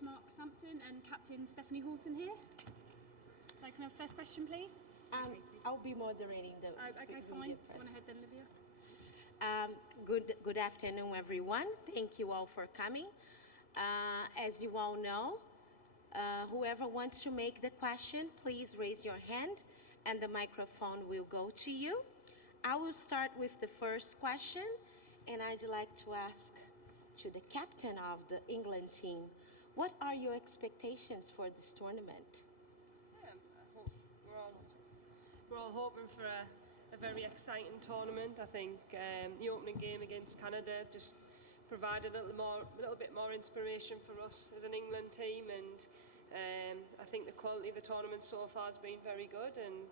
coach Mark Sampson and captain Stephanie Horton here. So can I have first question, please? I'll be moderating the okay, the fine. media Go on press. ahead then, Olivia. Good afternoon, everyone. Thank you all for coming. As you all know, whoever wants to make the question, please raise your hand and the microphone will go to you. I will start with the first question, and I'd like to ask to the captain of the England team, what are your expectations for this tournament? We're all hoping for a very exciting tournament. I think the opening game against Canada just provided a little bit more inspiration for us as an England team, and I think the quality of the tournament so far has been very good, and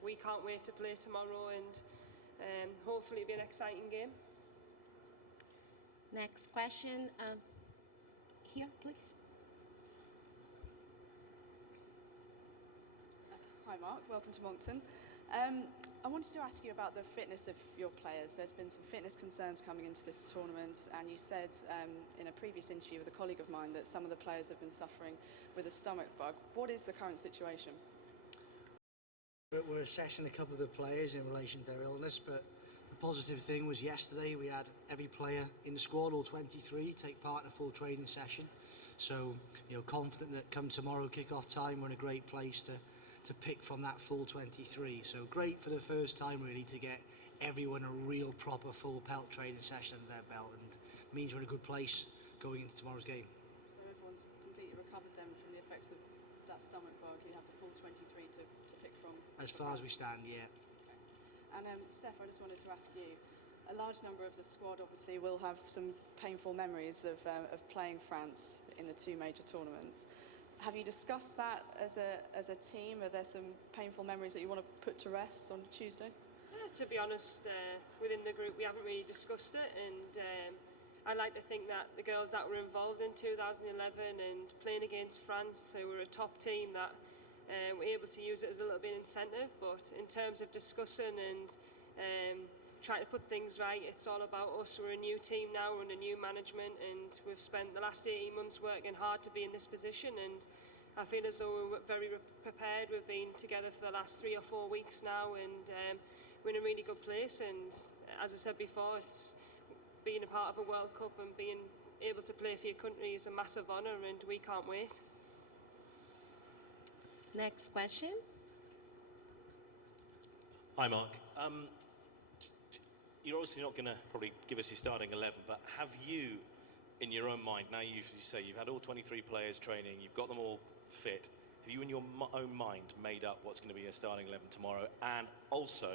we can't wait to play tomorrow, and hopefully it'll be an exciting game. Next question, here, please. Hi Mark, welcome to Moncton. I wanted to ask you about the fitness of your players. There's been some fitness concerns coming into this tournament, and you said in a previous interview with a colleague of mine that some of the players have been suffering with a stomach bug. What is the current situation? We're assessing a couple of the players in relation to their illness, but the positive thing was yesterday we had every player in the squad, all 23, take part in a full training session. So, confident that come tomorrow kick-off time, we're in a great place to pick from that full 23. So great for the first time really to get everyone a real proper full pelt training session under their belt, and means we're in a good place going into tomorrow's game. So everyone's completely recovered then from the effects of that stomach bug. You have the full 23 to pick from. As far as we stand, yeah. Okay. And Steph, I just wanted to ask you, a large number of the squad obviously will have some painful memories of playing France in the two major tournaments. Have you discussed that as a team? Are there some painful memories that you want to put to rest on Tuesday? To be honest, within the group we haven't really discussed it, and I like to think that the girls that were involved in 2011 and playing against France, who were a top team, that were able to use it as a little bit of incentive. But in terms of discussing and trying to put things right, it's all about us. We're a new team now, we're under new management, and we've spent the last 18 months working hard to be in this position, and I feel as though we're very prepared. We've been together for the last 3 or 4 weeks now, and we're in a really good place, and as I said before, it's being a part of a World Cup and being able to play for your country is a massive honour, and we can't wait. Next question. Hi Mark. You're obviously not going to probably give us your starting 11, but have you, in your own mind, now you say you've had all 23 players training, you've got them all fit, have you in your own mind made up what's going to be your starting 11 tomorrow? And also,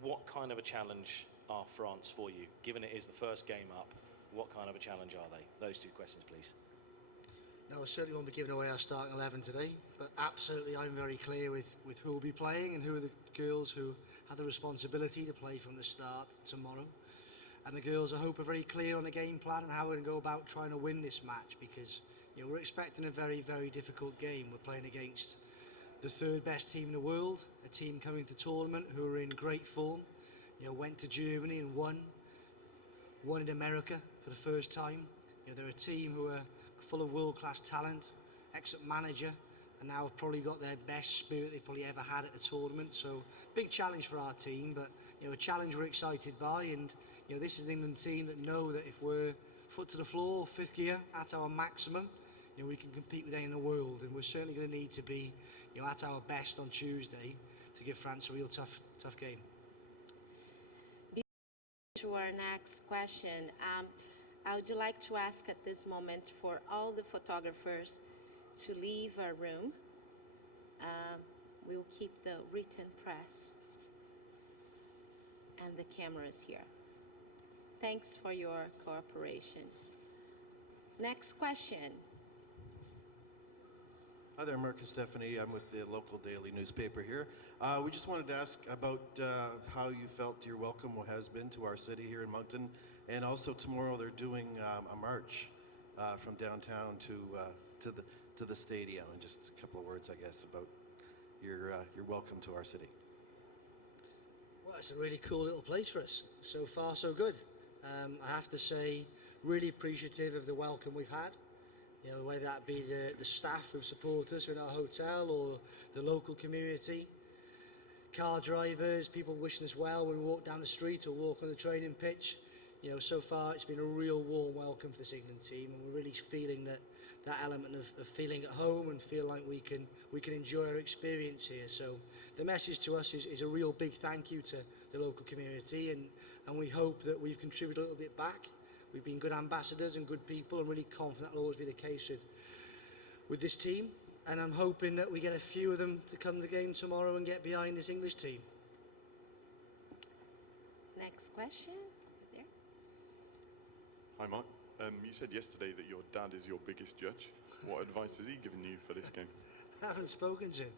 what kind of a challenge are France for you? Given it is the first game up, what kind of a challenge are they? Those two questions, please. No, I certainly won't be giving away our starting 11 today, but absolutely I'm very clear with who will be playing and who are the girls who have the responsibility to play from the start tomorrow. And the girls, I hope, are very clear on the game plan and how we're going to go about trying to win this match, because we're expecting a very, very difficult game. We're playing against the third best team in the world, a team coming to the tournament who are in great form. Went to Germany and won in America for the first time. They're a team who are full of world-class talent, excellent manager, and now have probably got their best spirit they've probably ever had at the tournament. So big challenge for our team, but a challenge we're excited by, and this is an England team that know that if we're foot to the floor, fifth gear at our maximum, we can compete with any in the world, and we're certainly going to need to be at our best on Tuesday to give France a real tough game. To our next question, I would like to ask at this moment for all the photographers to leave our room. We'll keep the written press and the cameras here. Thanks for your cooperation. Next question. Hi there, Mark and Stephanie. I'm with the local daily newspaper here. We just wanted to ask about how you felt your welcome has been to our city here in Moncton, and also tomorrow they're doing a march from downtown to the stadium, and just a couple of words, I guess, about your welcome to our city. Well, it's a really cool little place for us. So far, so good. I have to say, really appreciative of the welcome we've had. You know, whether that be the staff who support us in our hotel or the local community, car drivers, people wishing us well when we walk down the street or walk on the training pitch. You know, so far it's been a real warm welcome for this England team, and we're really feeling that element of feeling at home and feel like we can enjoy our experience here. So the message to us is a real big thank you to the local community, and we hope that we've contributed a little bit back. We've been good ambassadors and good people, and really confident that'll always be the case with this team. And I'm hoping that we get a few of them to come to the game tomorrow and get behind this English team. Next question. Over there. Hi, Mark. You said yesterday that your dad is your biggest judge. What advice has he given you for this game? I haven't spoken to him.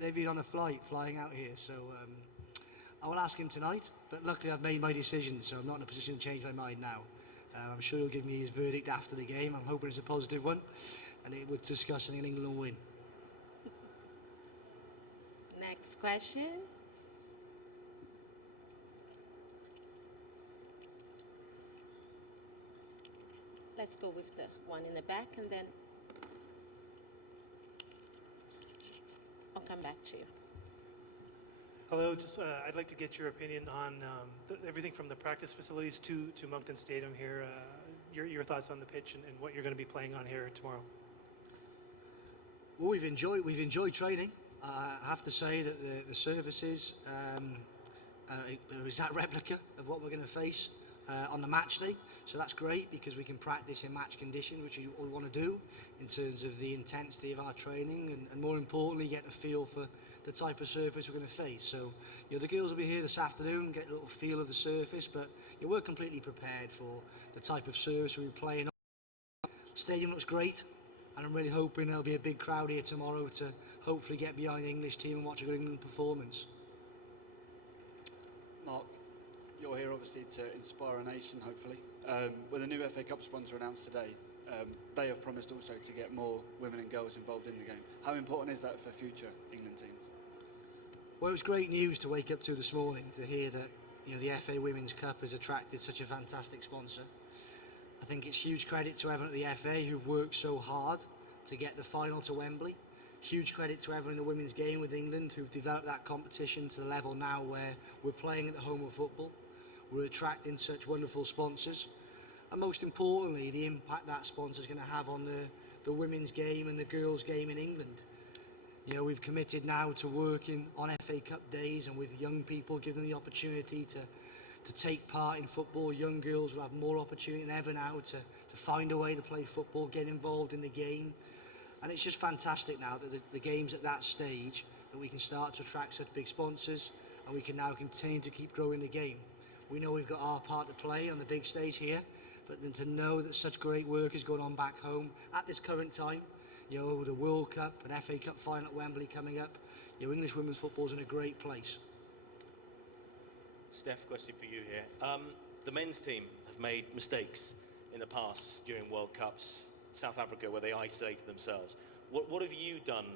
They've been on a flight flying out here, so I will ask him tonight. But luckily I've made my decision, so I'm not in a position to change my mind now. I'm sure he'll give me his verdict after the game. I'm hoping it's a positive one, and it was discussing an England win. Next question. Let's go with the one in the back, and then I'll come back to you. Hello, just I'd like to get your opinion on everything from the practice facilities to Moncton Stadium here. Your thoughts on the pitch and what you're going to be playing on here tomorrow. Well, we've enjoyed training. I have to say that the surfaces are an exact replica of what we're going to face on the match day. So that's great because we can practice in match conditions, which is what we want to do in terms of the intensity of our training, and more importantly, get a feel for the type of surface we're going to face. So, you know, the girls will be here this afternoon, get a little feel of the surface, but you know, we're completely prepared for the type of surface we'll be playing on. Stadium looks great, and I'm really hoping there'll be a big crowd here tomorrow to hopefully get behind the English team and watch a good England performance. Mark, you're here obviously to inspire a nation, hopefully. With a new FA Cup sponsor announced today, they have promised also to get more women and girls involved in the game. How important is that for future England teams? Well, it was great news to wake up to this morning to hear that, you know, the FA Women's Cup has attracted such a fantastic sponsor. I think it's huge credit to everyone at the FA who've worked so hard to get the final to Wembley. Huge credit to everyone in the women's game with England who've developed that competition to the level now where we're playing at the home of football. We're attracting such wonderful sponsors. And most importantly, the impact that sponsor is going to have on the women's game and the girls' game in England. You know, we've committed now to working on FA Cup days and with young people, giving them the opportunity to take part in football. Young girls will have more opportunity than ever now to find a way to play football, get involved in the game. And it's just fantastic now that the game's at that stage that we can start to attract such big sponsors, and we can now continue to keep growing the game. We know we've got our part to play on the big stage here, but then to know that such great work is going on back home at this current time, you know, with the World Cup and FA Cup final at Wembley coming up, you know, English women's football is in a great place. Steph, question for you here. The men's team have made mistakes in the past during World Cups, South Africa, where they isolated themselves. What have you done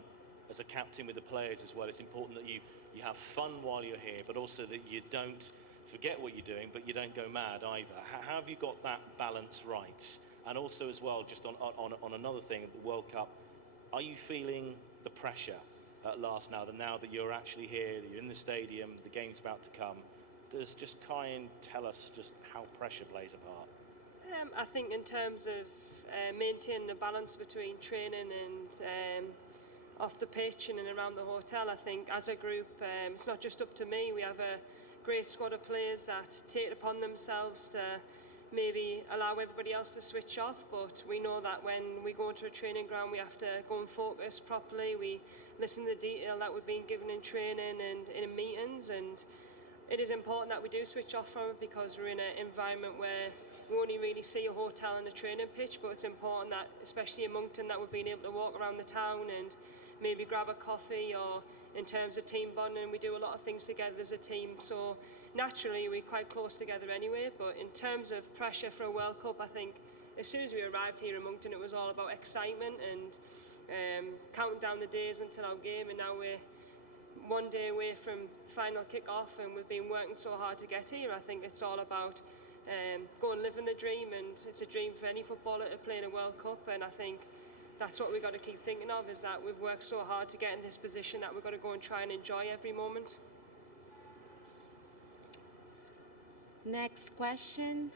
as a captain with the players as well? It's important that you have fun while you're here, but also that you don't forget what you're doing, but you don't go mad either. How have you got that balance right? And also as well, just on another thing, the World Cup, are you feeling the pressure at last now that you're actually here, that you're in the stadium, the game's about to come? Just try and tell us just how pressure plays a part. I think in terms of maintaining the balance between training and off the pitch and around the hotel, I think as a group, it's not just up to me. We have a great squad of players that take it upon themselves to maybe allow everybody else to switch off, but we know that when we go into a training ground we have to go and focus properly. We listen to the detail that we're being given in training and in meetings, and it is important that we do switch off from it because we're in an environment where we only really see a hotel and a training pitch, but it's important that, especially in Moncton, that we've been able to walk around the town and maybe grab a coffee, or in terms of team bonding, we do a lot of things together as a team. So naturally, we're quite close together anyway. But in terms of pressure for a World Cup, I think as soon as we arrived here in Moncton, it was all about excitement and counting down the days until our game. And now we're one day away from final kick-off, and we've been working so hard to get here. I think it's all about go and live in the dream, and it's a dream for any footballer to play in a World Cup, and I think that's what we've got to keep thinking of, is that we've worked so hard to get in this position that we've got to go and try and enjoy every moment. Next question.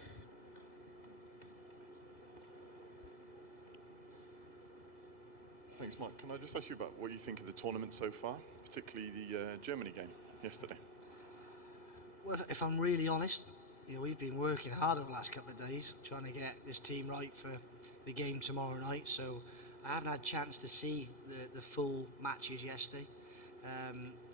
Thanks, Mike. Can I just ask you about what you think of the tournament so far, particularly the Germany game yesterday? Well, if I'm really honest, we've been working hard over the last couple of days trying to get this team right for the game tomorrow night. So I haven't had a chance to see the full matches yesterday.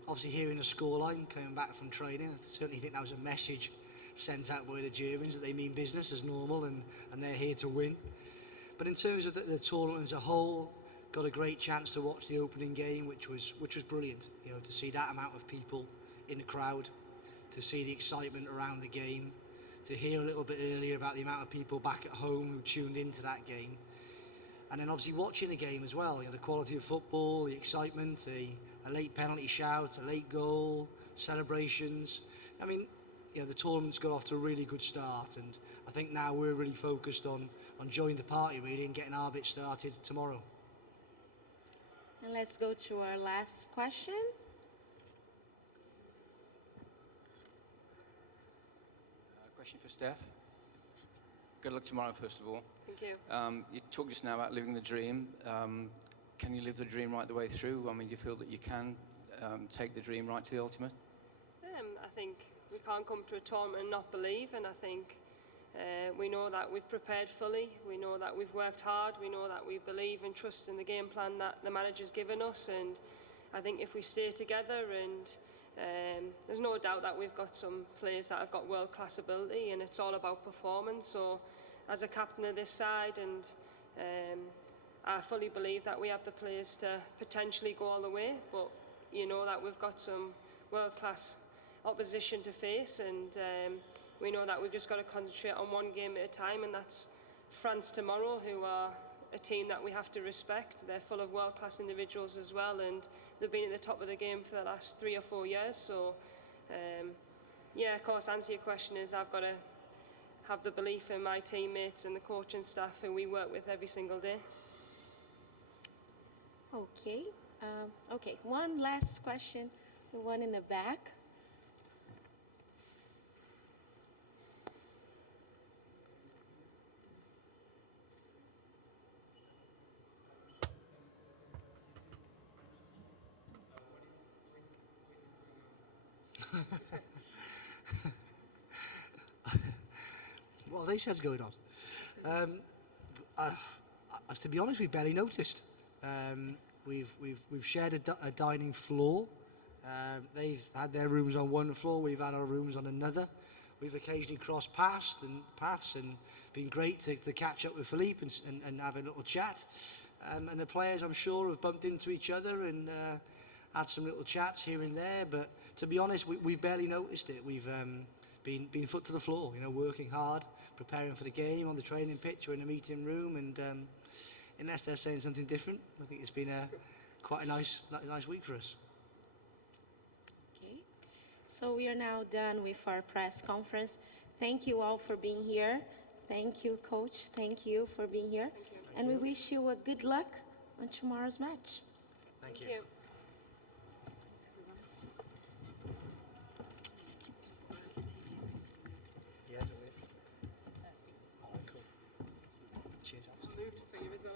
Obviously, hearing the scoreline coming back from training, I certainly think that was a message sent out by the Germans that they mean business as normal and they're here to win. But in terms of the tournament as a whole, got a great chance to watch the opening game, which was brilliant. To see that amount of people in the crowd, to see the excitement around the game, to hear a little bit earlier about the amount of people back at home who tuned into that game, and then obviously watching the game as well. The quality of football, the excitement, a late penalty shout, a late goal, celebrations. I mean, the tournament's got off to a really good start, and I think now we're really focused on joining the party really and getting our bit started tomorrow. And let's go to our last question. Question for Steph. Good luck tomorrow, first of all. Thank you. You talked just now about living the dream. Can you live the dream right the way through? I mean, do you feel that you can take the dream right to the ultimate? I think we can't come to a tournament and not believe, and I think we know that we've prepared fully, we know that we've worked hard, we know that we believe and trust in the game plan that the manager's given us, and I think if we stay together, and there's no doubt that we've got some players that have got world-class ability, and it's all about performance. So as a captain of this side, and I fully believe that we have the players to potentially go all the way, but that we've got some world-class opposition to face, and we know that we've just got to concentrate on one game at a time, and that's France tomorrow, who are a team that we have to respect. They're full of world-class individuals as well, and they've been at the top of the game for the last 3 or 4 years. So, of course, to answer your question is I've got to have the belief in my teammates and the coaching staff who we work with every single day. Okay. One last question, the one in the back. What have they said's going on? To be honest, we've barely noticed. We've shared a dining floor. They've had their rooms on one floor. We've had our rooms on another. We've occasionally crossed paths and been great to catch up with Philippe and have a little chat. And the players, I'm sure, have bumped into each other and had some little chats here and there. But to be honest, we've barely noticed it. We've been foot to the floor, working hard, preparing for the game on the training pitch or in the meeting room, and unless they're saying something different, I think it's been quite a nice week for us. Okay, so we are now done with our press conference. Thank you all for being here. Thank you, Coach. Thank you for being here. And we wish you a good luck on tomorrow's match. Thank you. Thank you. Yeah, do it. All right, cool. Cheers, Alex. Moved for you as well.